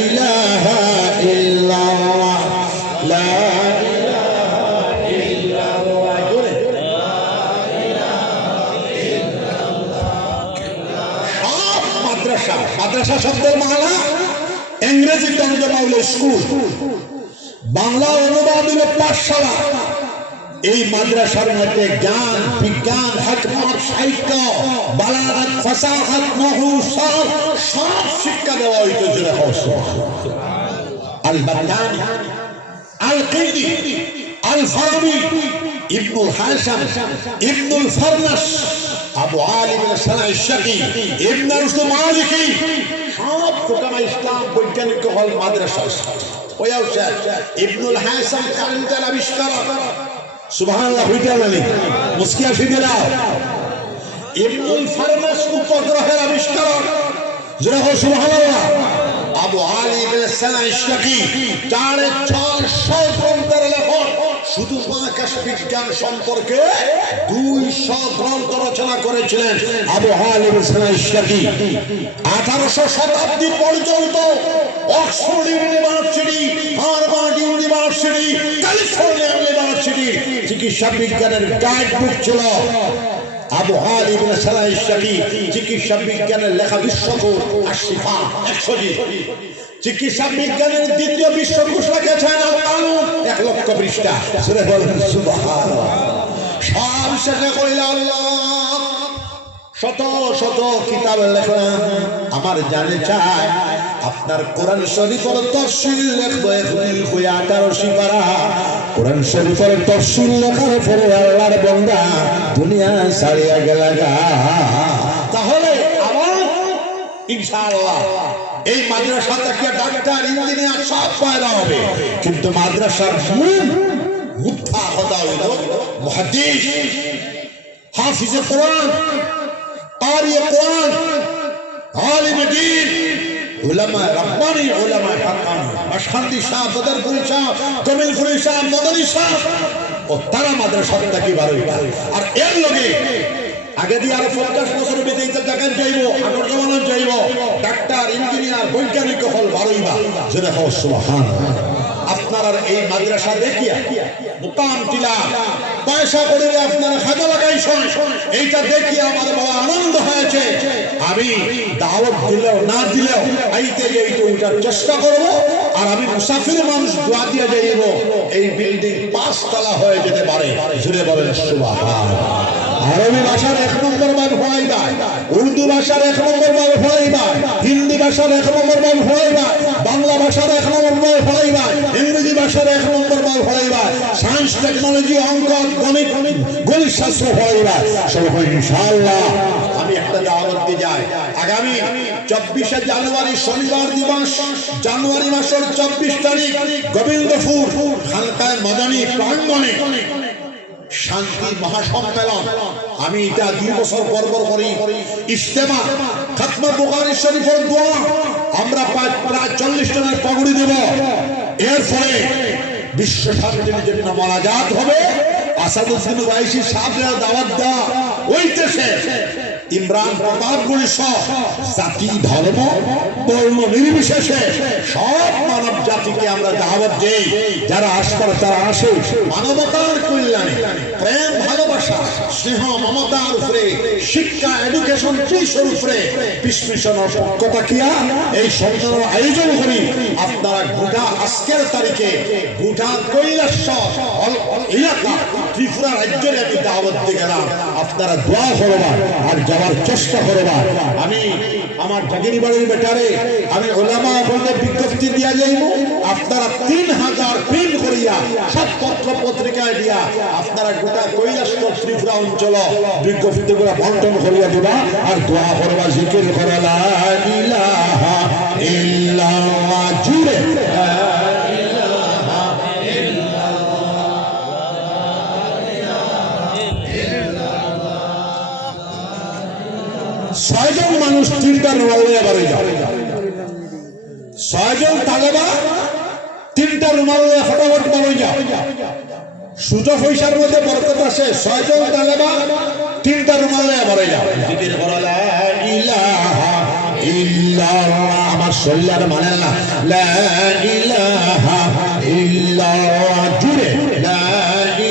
ইলাহা ইল্লাল্লাহ, লা ইলাহা ইল্লাল্লাহ, জুড়ে লা ইলাহা ইল্লাল্লাহ। সব মাদ্রাসা। মাদ্রাসা শব্দের মানা ইংরেজি তর্জমা হলো স্কুল, বাংলা অনুবাদ হলো পাঠশালা। এই মাদ্রাসার মধ্যে জ্ঞান, বিজ্ঞান, হিকমত, সাহিত্য, বালাগাত, ফাসাহাত, নহু, সরফ সব শিক্ষা দেওয়া হইতো। জোরে হচ্ছে আল বাদানি, আল কিন্দি, আল ফারাবি, ইবনুল হাসান, ইবনুল ফারনাস, আবু আলী ইবনে সানা আশ-শাকি, ইবনে রুশদ মালিকি, সব হুকামা ইসলাম বৈজ্ঞানিক হল মাদ্রাসা। ওই ইবনুল হাসান কালিদার আবিষ্কারক, সুবহানাল্লাহ, হইতে মানে মুস্কিয়া ফিদেলা। ইবনুল ফারনাস উপগ্রহের আবিষ্কারক, যারা হল সুবহানাল্লাহ। আবু আলী ইবনে সানা আশ-শাকি 650 গ্রন্থের লেখক, শুধু মহাকাশ বিজ্ঞান সম্পর্কে 200 গ্রন্থ রচনা করেছিলেন আবু আলী ইবনে সানা আশ-শাকি। 1800 শতাব্দী পর্যন্ত Oxford university, Harvard university, California university চিকিৎসা বিজ্ঞানের গাইড বুক ছিল আবু আলী ইবনে সানা আশ-শাকি। চিকিৎসা বিজ্ঞানের লেখা বিশ্বকোষ আশ-শিফা 100 চিকিৎসা বিজ্ঞানের দ্বিতীয় বিশ্বকোষ লিখেছেন আল-কানুন 1 লক্ষ পৃষ্ঠা। সুরে বলেন সুবহানাল্লাহ। সব শেষে কইলা আল্লাহ শত শত কিতাব লেখলাম, আমার জানে চায় আপনার কোরআন শরীফের তাফসীর লিখবো। 18 পারা কোরআন শরীফের তাফসীর লেখার পরে আল্লাহর বান্দা দুনিয়া ছাড়িয়া গেলা। তাহলে আমার ইনশাআল্লাহ এই মাদ্রাসা থেকে ডাক্তার, ইঞ্জিনিয়ার সব পয়দা হবে, কিন্তু মাদ্রাসার মূল মুদ্রা হদা হইল মুহাদ্দিস, হাফিজে কোরআন, কারি কোরআন, আলিম দ্বীন, উলামা রাব্বানি, উলামা হাক্কানি, মাশখান্দি সাহেব, বদরপুরি সাহেব, কমিলপুরি সাহেব, মদনী সাহেব ও তারা মাদ্রাসা থেকে বার হইল। আর এর লগে আগে দিয়ে আরো 50 বছর বেঁচে দেখেন যাইব, আগর জমানো যাইব, ডাক্তার, ইঞ্জিনিয়ার, বৈজ্ঞানিক হল বারইবা। যেটা হল সুবহানাল্লাহ। আপনারা এই মাদ্রাসা দেখিয়া মুকাম টিলা পয়সা করে আপনারা খাজা লাগাইছেন, এইটা দেখিয়া আমার বড় আনন্দ হয়েছে। আমি দাওয়াত দিলেও না দিলেও আইতে যাইতে ওইটার চেষ্টা করব। আর আমি মুসাফির মানুষ, দোয়া দিয়ে যাইব এই বিল্ডিং 5 তলা হয়ে যেতে পারে। জুড়ে বলেন সুবহানাল্লাহ। আরবি ভাষার 1 নম্বর মান ফলাইবা, উর্দু ভাষার 1 নম্বর মান ফলাইবা, হিন্দি ভাষার 1 নম্বর মান ফলাইবা, বাংলা ভাষার 1 নম্বর মান ফলাইবা, ইংরেজি ভাষার 1 নম্বর মান ফলাইবা, সায়েন্স সায়েন্স টেকনোলজি অঙ্ক গণিত গণিত শাস্ত্র পড়াইবা সব ইনশাআল্লাহ আমি একটা দাওয়াত দিয়ে যাই আগামী 24 জানুয়ারি শনিবার দিবস জানুয়ারি মাসের 24 তারিখ গোবিন্দপুর খানকায় মাদানী প্রাঙ্গণে শান্তি মহাসম্মেলন আমি এটা 2 বছর পর করি ইজতেমা খাতমে বুখারী শরীফের দোয়া আমরা প্রায় 40 জনের পাগড়ি দেব এর ফলে বিশ্ব শান্তির জন্য মোনাজাত হবে আসাদুদ্দিন ওয়াইসি সাহেবের দাওয়াত দেওয়া ওই দেশে ইমরান প্রতাপগড়ি সহ জাতি ধর্ম বর্ণ নির্বিশেষে সব মানব জাতিকে আমরা দাওয়াত দেই যারা আসবার তারা আসে মানবতার কল্যাণে প্রেম ভালোবাসা স্নেহ মমতার উপরে শিক্ষা এডুকেশন ত্রিশোর উপরে পিসপিসনের পক্ষ থাকিয়া এই সম্মেলন আয়োজন করি আপনারা গোটা আজকের তারিখে গোটা কৈলাসর এলাকা ত্রিপুরা রাজ্যের আমি দাওয়াত দিয়ে গেলাম আপনারা দোয়া করবার আর যাওয়ার চেষ্টা করবার আমি আমার জাগিরি বাড়ির বেটারে আমি ওলামা বলতে বিজ্ঞপ্তি দিয়া যাইব আপনারা 3000 প্রিন্ট করিয়া সব পত্র পত্রিকায় দিয়া আপনারা গোটা কৈলাস ত্রিপুরা অঞ্চল বিজ্ঞপ্তিগুলো বন্টন করিয়া দিবা আর দোয়া করবা জিকির করা লা ইলাহা ইল্লাল্লাহ জুড়ে ছয়জন মানুষ 3টা রুমাল লইয়া বাড়ি যাবে 6 জন তালেবা 3টা রুমাল লইয়া ফটাফট বাড়ি যাও সুযোগ পয়সার মধ্যে বরকত আছে 6 জন তালেবা 3টা রুমাল লইয়া বাড়ি যাও জিকির করা লা ইলাহা ইল্লাল্লাহ আমার শরীর মানে না লা ইলাহা ইল্লাল্লাহ জুড়ে লা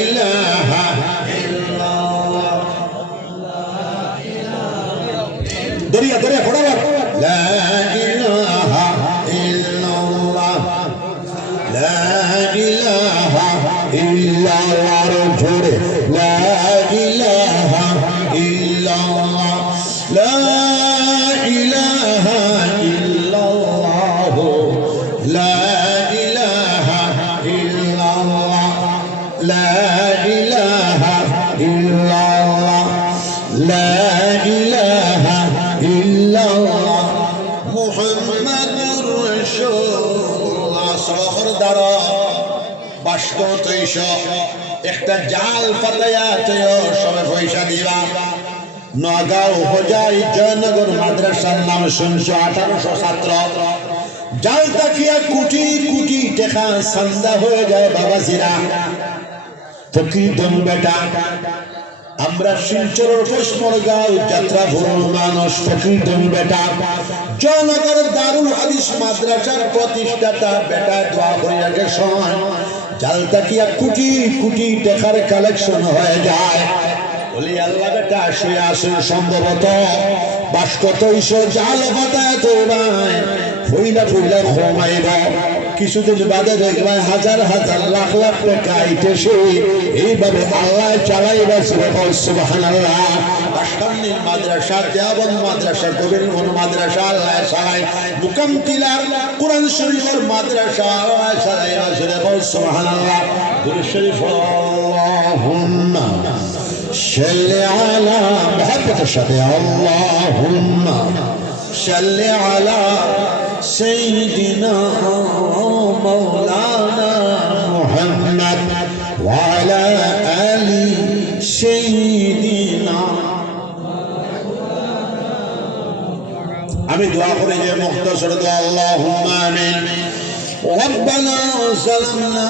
ইলাহা দরিয়া দরিয়া ফটাফট লা ইলাহা ইল্লাল্লাহ লা ইলাহা ইল্লাল্লাহ জোরে লা ইলাহা ইল্লাল্লাহ লা ইলাহা ইল্লাল্লাহ লা ইলাহা ইল্লাল্লাহ লা ইলাহা ইল্লাল্লাহ লা ইলাহা ইল্লাল্লাহ মুহাম্মাদুর রাসূলুল্লাহ সহর দ্বারা বাস্তবতৈশ একটা জাল ফাতায়াত সবে পয়সা দিবা নগাঁও হোজাই জয়নগর মাদ্রাসার নাম শুনছো 1800 ছাত্র জাল তাকিয়া কোটি কোটি টাকা চান্দা হয়ে যায় বাবাজিরা ফকিরদম বেটা আমরা শিলচরের পশ্চিমগাঁও যাত্রা ভ্রমণ মানুষ ফকিরদম বেটা জয়নগর দারুল হাদিস মাদ্রাসার প্রতিষ্ঠাতা বেটা দোয়া করিয়া গেছেন জাল তাকিয়া কোটি কোটি টাকার কালেকশন হয়ে যায় বলি আল্লাহ বেটা শুয়ে আসেন সম্ভবত বাস্কতৈশ জাল বাতায়ত ভাই ফুইলা ফুইলা ঘুমাইব কিছুদিন বাদে দেখবেন হাজার হাজার লাখ লাখ টাকা আইতেছে এইভাবে আল্লাহ চালাইবা সুবহানাল্লাহ বাসকান্নির মাদ্রাসা দেওবন্দ মাদ্রাসা গোবিন্দপুর মাদ্রাসা আল্লাহ চালাই মুকামতিলার কোরআন শরীফের মাদ্রাসা আল্লাহ চালাইবা সুবহানাল্লাহ দুরূদ শরীফ আল্লাহুম্মা সাল্লি আলা মুহাম্মাদের সাথে আল্লাহুম্মা সাল্লি আলা সাইয়্যিদিনা মাওলানা মুহাম্মদ ওয়া আলা আলি সাইয়্যিদিনা আমি দোয়া করি যে মুখতাসর দোয়া আল্লাহুম্মা আমিন ربنا ظلمنا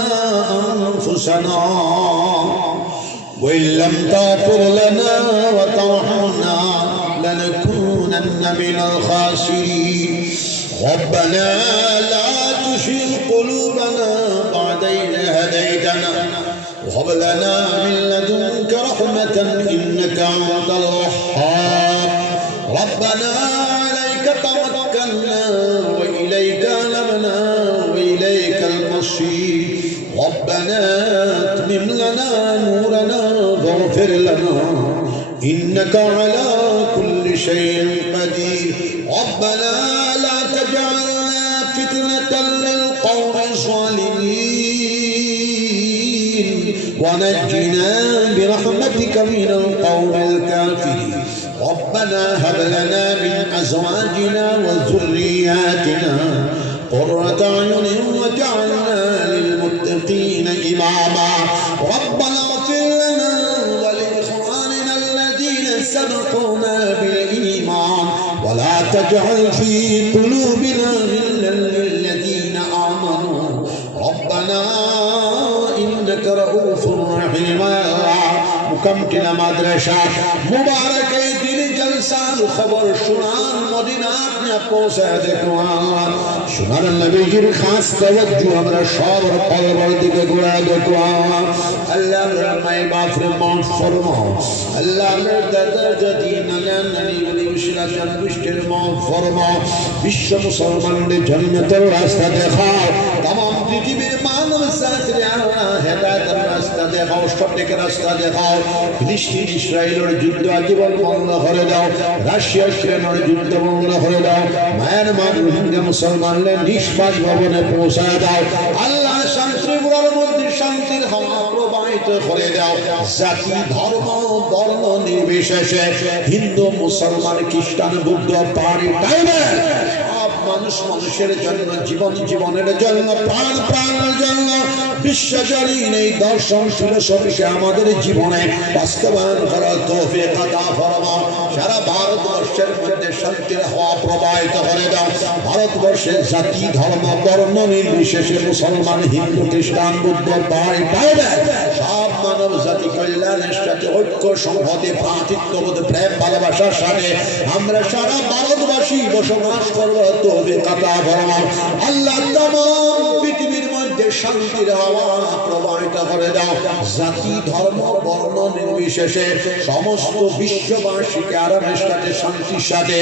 أنفسنا وإن لم تغفر لنا وترحمنا لنكونن من الخاسرين ربنا لا تزغ قلوبنا بعد إذ هديتنا وهب لنا من لدنك رحمة إنك أنت الوهاب ربنا عليك توكلنا وإليك أنبنا وإليك المصير ربنا اتمم لنا نورنا واغفر لنا إنك على كل شيء قدير ربنا لا تجعلنا فتنة للقوم الظالمين ونجنا برحمتك من القوم الكافرين ربنا هب لنا من أزواجنا وذرياتنا قرة أعين واجعلنا للمتقين إماما ربنا اغفر لنا ولإخواننا الذين سبقونا بالإيمان ولا تجعل في قلوبنا غلا للذين آمنوا ربنا إنك رؤوف رحيم مكمتنا مدرسة مبارك دين جلسان خبر شنان مدينة پوسا دیکھو شنان نبی جیر خاص توجہ ہمارا شعر قلب دیکھے گوڑا دیکھو اللہ رحمہ باف رمان فرما اللہ درد دین نانی ولی وشلا جن بشتر مان فرما বিশ্ব মুসলমানদের জন্নতের রাস্তা দেখাও तमाम পৃথিবীর মানব জাতির আল্লাহ হেদায়েতের রাস্তা দেখাও সঠিক রাস্তা দেখাও ফিলিস্তিন ইসরায়েলের যুদ্ধ আজীবন বন্ধ করে দাও রাশিয়া ইউক্রেনের যুদ্ধ বন্ধ করে দাও মায়ানমার রোহিঙ্গা মুসলমানদের নিষ্পাপ ভবনে পৌঁছা দাও আল্লাহ শান্তিপুরের মধ্যে শান্তির হাওয়া প্রবাহিত করে দাও জাতি ধর্ম বর্ণ নির্বিশেষে হিন্দু মুসলমান খ্রিস্টান বুদ্ধ পাহাড়ি টাইগার মানুষ মানুষের জন্য জীবন জীবনের জন্য প্রাণ প্রাণের জন্য বিশ্বজনীন এই দর্শন ফিলোসফিকে আমাদের জীবনে বাস্তবায়ন করার তৌফিক আতা ফরমাও সারা ভারতবর্ষের মধ্যে শান্তির হাওয়া প্রবাহিত করে দাও ভারতবর্ষের জাতি ধর্ম বর্ণ নির্বিশেষে মুসলমান হিন্দু খ্রিস্টান বুদ্ধ পাহাড়ি টাইগার সব মানব জাতি কল্যাণের সাথে ঐক্য সংহতি ভ্রাতৃত্ববোধ প্রেম ভালোবাসার সাথে আমরা সারা ভারতবাসী বসবাস করব তৌফিক আতা ফরমাও আল্লাহ তামাম পৃথিবীর মধ্যে শান্তির হাওয়া প্রবাহিত করে দাও জাতি ধর্ম বর্ণ নির্বিশেষে সমস্ত বিশ্ববাসীকে আরামের সাথে শান্তির সাথে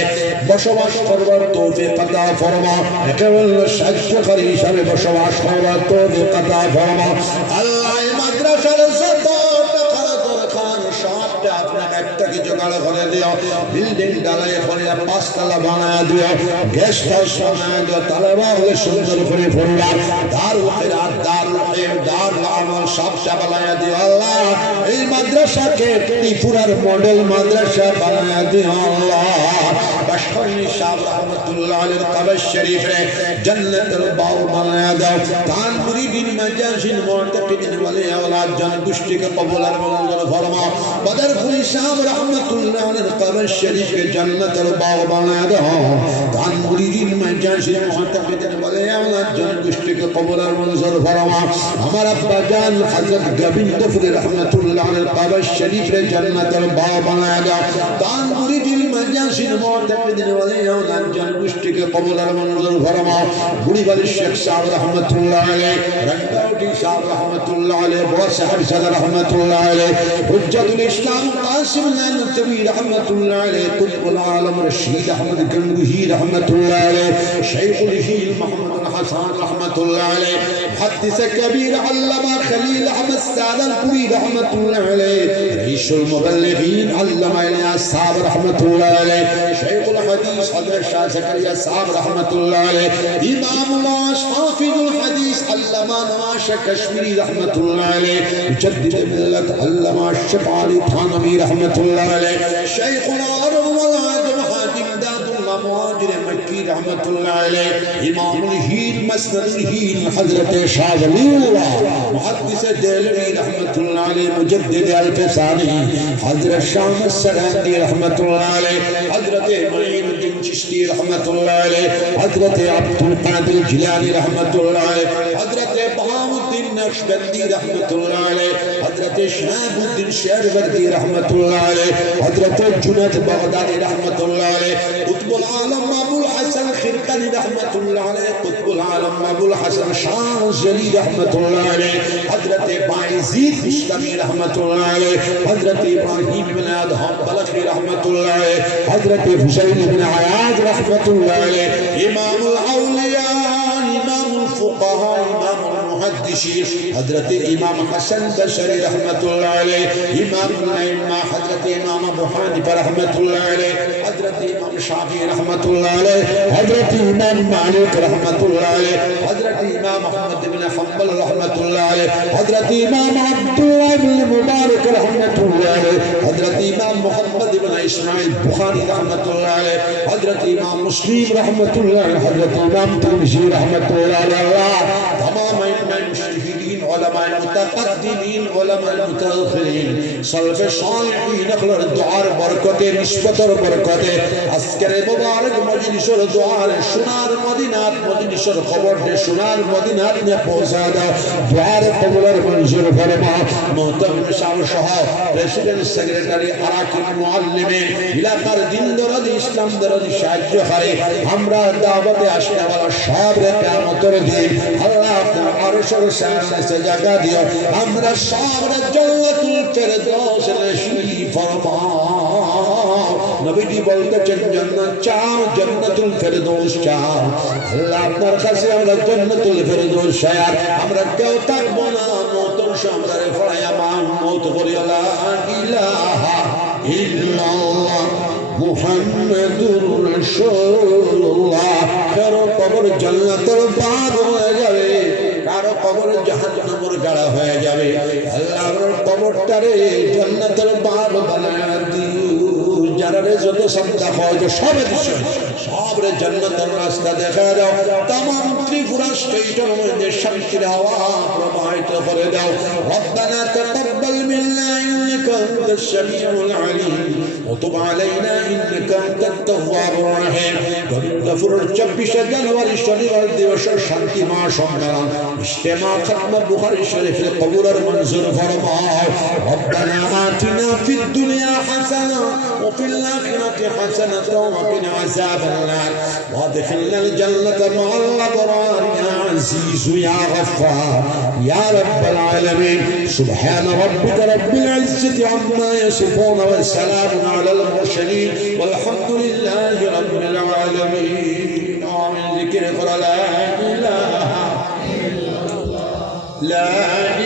বসবাস করবার তৌফিক আতা ফরমাও একেবারে সাহায্যকারী হিসাবে বসবাস করবার তৌফিক আতা ফরমাও আল্লাহ মাদ্রাসার যত আপনাকে একটাকে জোগাড় করে দিও বিল্ডিং ডালাই করে পাঁচতলা বানায় দিও গেস্ট হাউস বানায় দিও তালেবা হলে সুন্দর করে পড়বা দারুল কিরাত দারুল ইলম দারুল আমল সবটা বানায় দিও আল্লাহ এই মাদ্রাসাকে ত্রিপুরার মডেল মাদ্রাসা বানায় দিও আল্লাহ বাশখালী শাহ রহমাতুল্লাহ আলাইহির কবর শরীফে জান্নাতুল বাউ বানায় দাও কান মুরিদিন মাজাজিন মুতাকিদিন ওয়ালি আওলাদ জন দুষ্টিকে কবুল আর মঞ্জুর ফরমাও बदरपुरी साहब रहमतुल्लाह अलैहि कब्र शरीफ के जन्नत और बाग बना दो कान मुरीदीन में जाशिर मुतक़िदिन वाले औलाद जन गुश्त के कबूल और मंजूर फरमा हमारा अब्बा जान हजरत गोविंद फरी रहमतुल्लाह अलैहि कब्र शरीफ के जन्नत और बाग बना दो कान मुरीदीन में जाशिर मुतक़िदिन वाले औलाद जन गुश्त के कबूल और मंजूर फरमा बुरी वाले शेख साहब रहमतुल्लाह अलैहि रंगावटी साहब रहमतुल्लाह अलैहि बड़ा साहब सदर रहमतुल्लाह अलैहि हुज्जतुल इस्लाम कासिम नबवी रहमतुल्लाह अलैहि कुतुबुल आलम रशीद अहमद गंगोही रहमतुल्लाह अलैहि शेखुल हील मोहम्मद हसन रहमतुल्लाह अलैहि मुहद्दिस कबीर अल्लामा खलील अहमद सादलपुरी रहमतुल्लाह अलैहि रईसुल मुबल्लिगीन अल्लामा इलियास साहब रहमतुल्लाह अलैहि शेखुल हदीस हजरत शाह ज़करिया साहब रहमतुल्लाह अलैहि इमामुल हाफिजुल हदीस अल्लामा नवाज कश्मीरी रहमतुल्लाह अलैहि मुजद्दिद मिल्लत अल्लामा शफाली थानवी रहमतुल्लाह अलैहि शेखुल अरब वल आजम हातिम दादुल्लाह मुहाजिर मक्की रहमतुल्लाह अलैहि इमामुल हीर मसनदुल हीर हजरत शाह वलीउल्लाह मुहद्दिस देलवी रहमतुल्लाह अलैहि मुजद्दिद अल-फसानी हजरत शाह सरांदी रहमतुल्लाह अलैहि हजरत मुईनुद्दीन चिश्ती रहमतुल्लाह अलैहि हजरत अब्दुल कादिर जिलानी रहमतुल्लाह अलैहि हजरत बहाउद्दीन नक्शबंदी रहमतुल्लाह अलैहि हजरत शहाबुद्दीन शेरवर्दी रहमतुल्लाह अलैहि हजरत जुनैद बगदादी रहमतुल्लाह अलैहि कुतुबुल आलम अबुल हसन खिरकनी रहमतुल्लाह अलैहि कुतुबुल आलम अबुल हसन शाज़ली रहमतुल्लाह अलैहि हजरत बायजीद बिस्तामी रहमतुल्लाह अलैहि हजरत इब्राहिम इब्न अदहम बलखी रहमतुल्लाह अलैहि हजरत हुसैन इब्न अयाज रहमतुल्लाह अलैहि इमामुल औलिया इमामुल फुक़हा इमामुल मुहद्दिसीन हजरत इमाम हसन बशरी रहमतुल्लाह अलैहि इमामुल अइम्मा हजरत इमाम अबू हनीफा रहमतुल्लाह अलैहि हजरत इमाम शाफी रहमतुल्लाह अलैहि हजरत इमाम मालिक रहमतुल्लाह अलैहि हजरत इमाम अहमद इब्न হাম্বল রাহমাতুল্লাহ আলাইহি, হযরত ইমাম আব্দুল্লাহ ইবনে মুবারক রাহমাতুল্লাহ আলাইহি, হযরত ইমাম মুহাম্মদ ইবনে ইসমাঈল বুখারী রাহমাতুল্লাহ আলাইহি, হযরত ইমাম মুসলিম রাহমাতুল্লাহ আলাইহি, হযরত ইমাম তিরমিজি রাহমাতুল্লাহ আলাইহি, तमाम मुजतहिदीन उलमा मुतक़द्दिमीन उलमा मुतअखिरीन सलफ़े सालिहीन अखलर दुआर बरकते निस्बतर बरकते আজকের মুবারক মজলিসের দুআর সোনার মদিনাত মজলিসের খবর দে সোনার মদিনাত নে পৌঁছা দাও দুআর কবুলের মঞ্জুর ফরমা মুহতারাম সাহেব সহ প্রেসিডেন্ট সেক্রেটারি আরাকিন মুআল্লিমিন ইলাকার দিন দরদি ইসলাম দরদি সাহায্য করে আমরা দাওয়াতে আসতে ওয়ালা সব রে কিয়ামতের দিন আল্লাহ আপনার আরশের সামনে জায়গা দিও আমরা সব রে জান্নাতুল ফেরদৌস নসিব ফরমাও নবীজি বলতেছেন জান্নাত চাও জান্নাতুল ফেরদৌস চাও আল্লাহ আপনার কাছে আমরা জান্নাতুল ফেরদৌস চাই আর আমরা কেউ থাকবো না মওতের সামনে ফড়ায়া মান মওত করি লা ইলাহা ইল্লাল্লাহ মুহাম্মাদুর রাসূলুল্লাহ কারো কবর জান্নাতের বাগ হয়ে যাবে কারো কবর জাহান্নামের গাড়া হয়ে যাবে আল্লাহর কবরটারে জান্নাতের বাগ বানায়া দিও যারা রে যত সাদা হয় তো সবে দিছে সবরে জান্নাতের রাস্তা দেখা দাও तमाम ত্রিপুরা স্টেটের মধ্যে শান্তির হাওয়া প্রবাহিত করে দাও রব্বানা তাকাব্বাল মিন্না ইন্নাকা আনতাস সামিউল আলিম ওয়া তুব আলাইনা ইন্নাকা আনতাত তাওয়াবুর রহিম গফুরের 24 জানুয়ারি শনিবার দিবসের শান্তি মা সম্মেলন ইজতেমা খতম বুখারী শরীফের কবুলের মঞ্জুর ফরমাও রব্বানা আতিনা ফিদ দুনিয়া হাসানা ওয়া ফিল আখিরাতি হাসানাতাও ওয়া কিনা আযাবান নার وادخلنا الجنة مع الأبرار يا عزيز يا غفار يا رب العالمين سبحان ربك رب العزة عما يصفون والسلام على المرسلين والحمد لله رب العالمين آمين ذكر لا إله إلا الله لا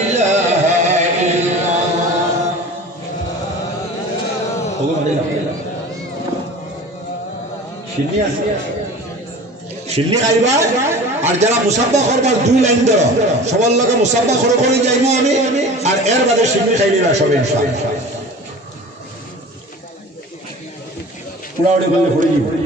إله إلا الله শিল্লি খাইবা আর যারা মুসাফা করবার 2 লাইন ধরো সবার লগে মুসাফা করে যাইবো আমি আর এর বাদে শিল্লি খাইলিবা সব ইনশাআল্লাহ পুরা ওড়ে বলে পড়ে যাবে